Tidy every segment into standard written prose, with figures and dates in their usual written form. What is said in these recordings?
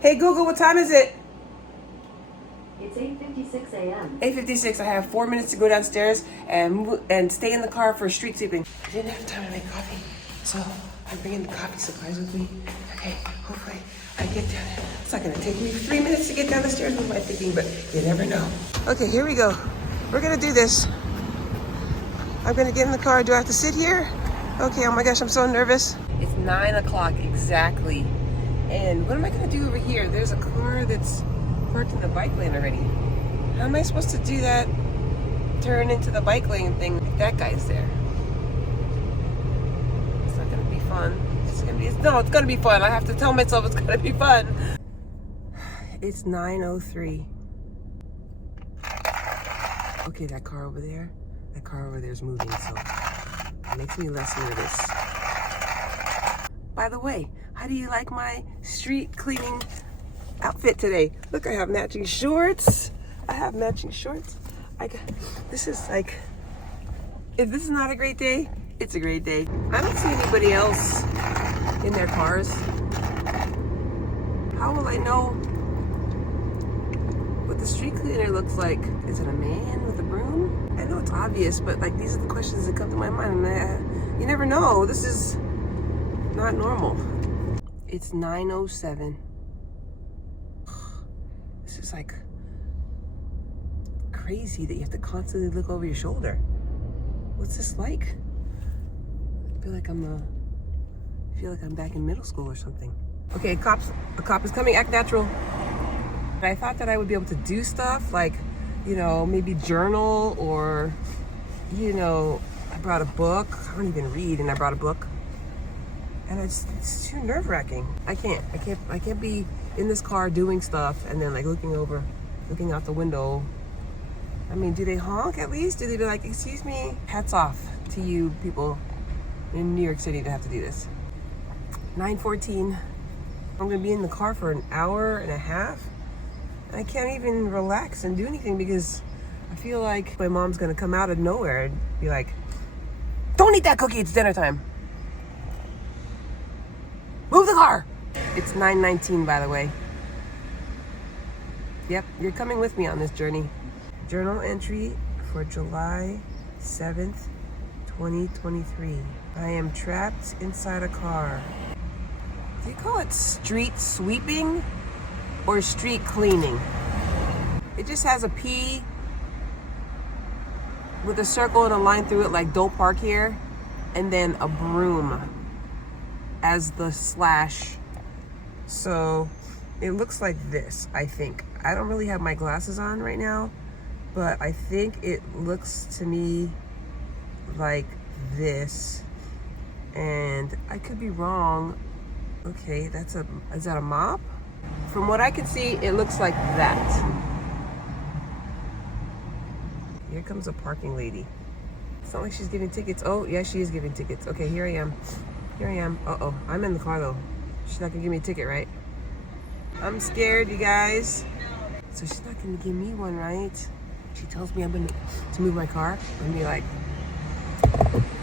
Hey Google, what time is it? It's 8:56 a.m. 8:56. I have 4 minutes to go downstairs and stay in the car for street sweeping. I didn't have time to make coffee, so I'm bringing the coffee supplies with me. Okay, hopefully I get down there. It's not gonna take me 3 minutes to get down the stairs with my thinking, but you never know. Okay, here we go. We're gonna do this. I'm gonna get in the car. Do I have to sit here? Okay, oh my gosh, I'm so nervous. It's 9 o'clock exactly. And what am I gonna do over here? There's a car that's parked in the bike lane already. How am I supposed to do that? Turn into the bike lane thing if that guy's there. It's not gonna be fun. It's gonna be fun. I have to tell myself it's gonna be fun. It's 9:03. Okay, that car over there is moving, so it makes me less nervous. By the way, how do you like my street cleaning outfit today? Look, I have matching shorts. This is like, if this is not a great day, it's a great day. I don't see anybody else in their cars. How will I know what the street cleaner looks like? Is it a man with a broom? I know it's obvious, but like these are the questions that come to my mind. And you never know. This is not normal. It's 9:07. This is like crazy that you have to constantly look over your shoulder. What's this like? I feel like I'm back in middle school or something. Okay, a cop is coming. Act natural. I thought that I would be able to do stuff like, you know, maybe journal or, you know, I brought a book. I don't even read, and I brought a book. And it's too nerve-wracking. I can't be in this car doing stuff and then like looking out the window. I mean, do they honk at least? Do they be like, excuse me? Hats off to you people in New York City to have to do this. 9:14. I'm gonna be in the car for an hour and a half. I can't even relax and do anything because I feel like my mom's gonna come out of nowhere and be like, don't eat that cookie, it's dinner time. Move the car! It's 9:19, by the way. Yep, you're coming with me on this journey. Journal entry for July 7th, 2023. I am trapped inside a car. Do you call it street sweeping or street cleaning? It just has a P with a circle and a line through it like don't park here, and then a broom as the slash. So it looks like this, I think. I don't really have my glasses on right now, but I think it looks to me like this. And I could be wrong. Okay, is that a mop? From what I can see, it looks like that. Here comes a parking lady. It's not like she's giving tickets. Oh, yeah, she is giving tickets. Okay, here I am. Uh-oh, I'm in the car though. She's not gonna give me a ticket, right? I'm scared, you guys. So she's not gonna give me one, right? She tells me to move my car. I'm gonna be like,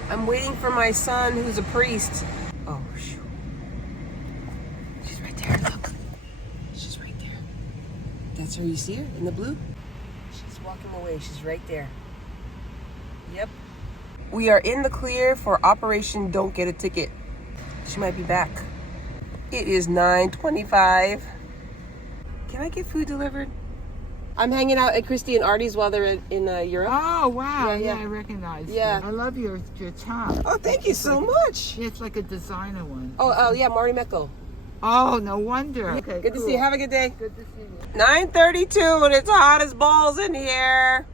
I'm waiting for my son who's a priest. Oh, shoot. She's right there, look. She's right there. That's her, you see her in the blue? She's walking away, she's right there. Yep. We are in the clear for Operation Don't Get a Ticket. She might be back. It is 9:25. Can I get food delivered? I'm hanging out at Christy and Artie's while they're in Europe. Oh, wow. Yeah. I recognize Yeah. you. I love your top. Oh, thank you so much. Yeah, it's like a designer one. Oh, yeah, Marty Meckel. Oh, no wonder. Yeah, Okay, good to cool. see you. Have a good day. Good to see you. 9:32 and it's hot as balls in here.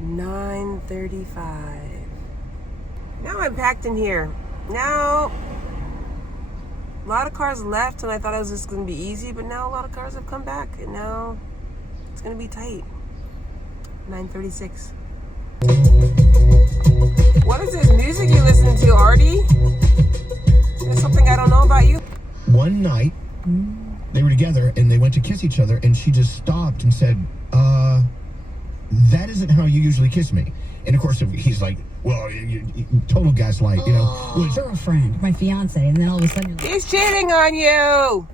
9:35. Now I'm packed in here. Now, a lot of cars left and I thought it was just going to be easy, but now a lot of cars have come back and now it's going to be tight. 9:36. What is this music you listen to, Artie? Is there something I don't know about you? One night, they were together and they went to kiss each other and she just stopped and said, that isn't how you usually kiss me. And of course, he's like, well, you total gaslight, you know. Girlfriend, my fiance, and then all of a sudden He's cheating on you!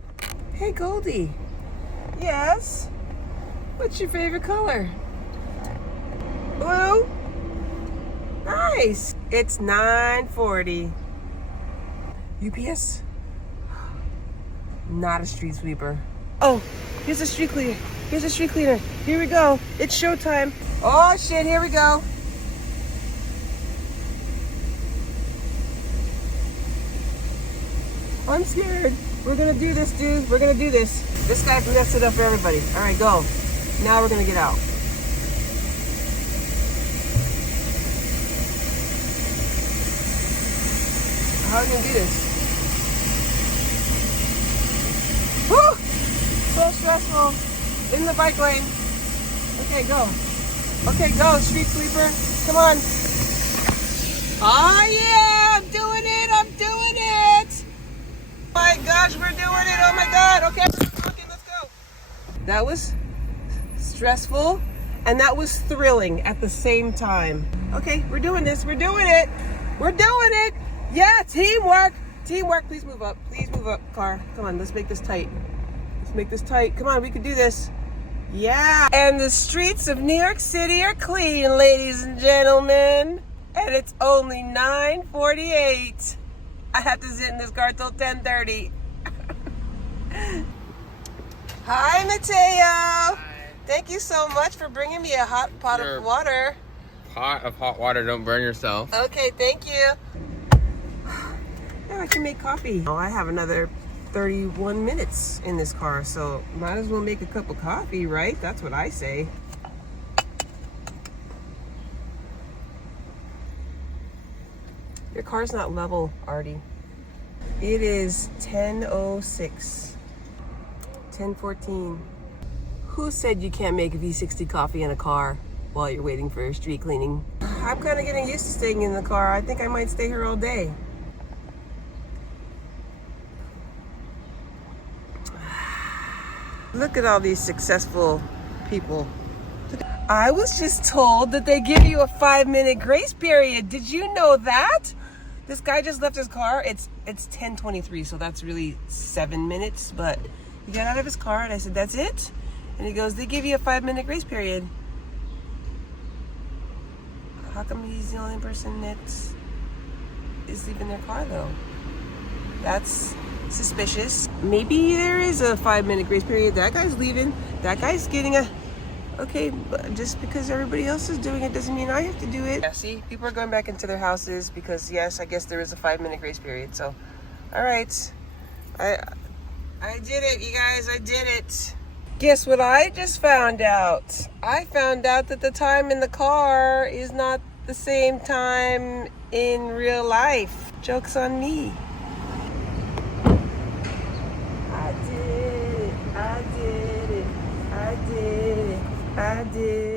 Hey, Goldie. Yes? What's your favorite color? Blue? Nice. It's 9:40. UPS? Not a street sweeper. Oh, here's a street cleaner. Here's a street cleaner. Here we go. It's showtime. Oh, shit. Here we go. I'm scared. We're gonna do this, dude. We're gonna do this. This guy messed it up for everybody. All right, go. Now we're gonna get out. How are we gonna do this? Woo! So stressful. In the bike lane. Okay, go. Okay, go, street sweeper. Come on. Oh yeah, I'm doing it. I'm doing it. Oh my gosh, we're doing it. Oh my God. Okay, let's go. That was stressful and that was thrilling at the same time. Okay, we're doing this. We're doing it. We're doing it. Yeah, teamwork. Teamwork. Please move up. Please move up, car. Come on, let's make this tight. Let's make this tight. Come on, we can do this. Yeah. And the streets of New York City are clean, ladies and gentlemen. And it's only 9:48. I have to sit in this car till 10:30. Hi, Mateo. Hi. Thank you so much for bringing me a hot pot of water. Pot of hot water, don't burn yourself. Okay, thank you. Now I can make coffee. Oh, I have another 31 minutes in this car, so might as well make a cup of coffee, right? That's what I say. Your car's not level, Artie. It is 10:06. 10:14. Who said you can't make a V60 coffee in a car while you're waiting for street cleaning? I'm kind of getting used to staying in the car. I think I might stay here all day. Look at all these successful people. I was just told that they give you a 5-minute grace period. Did you know that? This guy just left his car. It's 10:23, so that's really 7 minutes. But he got out of his car and I said, that's it? And he goes, they give you a 5-minute grace period. How come he's the only person that is leaving their car though? That's suspicious. Maybe there is a 5-minute grace period. That guy's leaving. That guy's getting a... Okay, but just because everybody else is doing it doesn't mean I have to do it. Yeah, see, people are going back into their houses because, yes, I guess there is a 5-minute grace period. So, all right. I did it, you guys. I did it. Guess what I just found out? I found out that the time in the car is not the same time in real life. Joke's on me. I did it. I did it. I did it. I did.